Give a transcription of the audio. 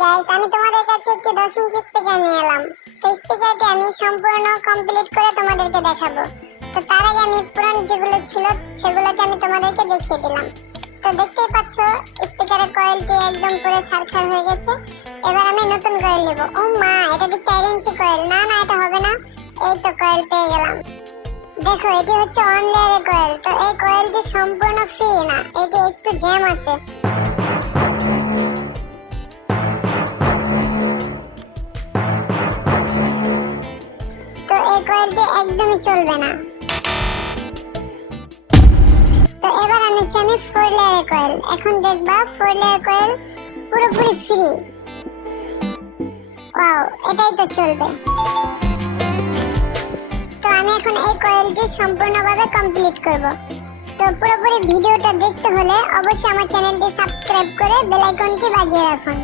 Guys, আমি তোমাদের কাছে একটি 10 ইঞ্চি স্পিকার নিয়ে এলাম। তো স্পিকারটি আমি সম্পূর্ণ কমপ্লিট করে তোমাদেরকে দেখাবো। তো তার আগে আমি পুরান যেগুলো ছিল সেগুলোকে আমি তোমাদেরকে দেখিয়ে দিলাম। তো দেখতেই পাচ্ছ স্পিকারের কয়েলটি একদম পুরো ছারখার হয়ে গেছে। এবার আমি নতুন কয়েল নেব। ও মা, এটা তো 4 ইঞ্চি কয়েল। না না, এটা হবে না। এই তো কয়েল পেয়ে গেলাম। দেখো, এটি হচ্ছে ওয়ান লেয়ারের কয়েল। তো এই কয়েলটি সম্পূর্ণ ফ্রি না, এটি একটু জ্যাম আছে। তো এই কয়েলটি একদমই চলবে না। তো এবার আনেছি আমি 4 লেয়ারের কয়েল। এখন দেখবা 4 লেয়ার কয়েল পুরোপুরি ফ্রি। ওয়াও, এটাই তো চলবে। তো আমি এখন এই কয়েলটি সম্পূর্ণভাবে কমপ্লিট করব। তো পুরোপুরি ভিডিওটা দেখতে হলে অবশ্যই আমার চ্যানেলটি সাবস্ক্রাইব করে বেল আইকনটি বাজিয়ে রাখুন।